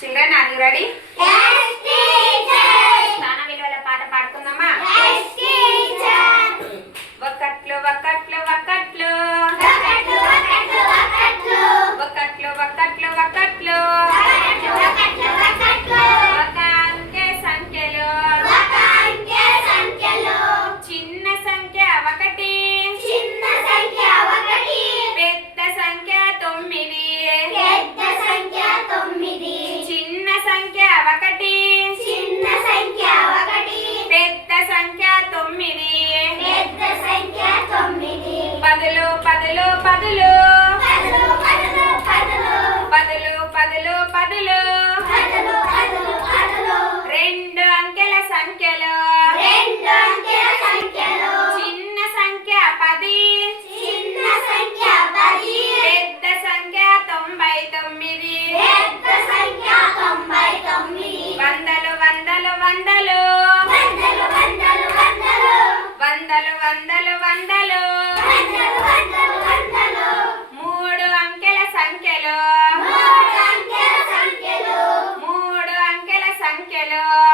Children, are you ready? Yes, teacher. ఒకటి. చిన్న సంఖ్య ఒకటి. పెద్ద సంఖ్య తొమ్మిది. పెద్ద సంఖ్య తొమ్మిది. పదులు పదులు పదులు. పదులు పదులు పదులు. పదులు పదులు పదులు. పదులు పదులు పదులు. రెండు అంకెల సంఖ్యలు. వందలు వందలు. మూడు అంకెల సంఖ్యలో. మూడు అంకెల సంఖ్యలో.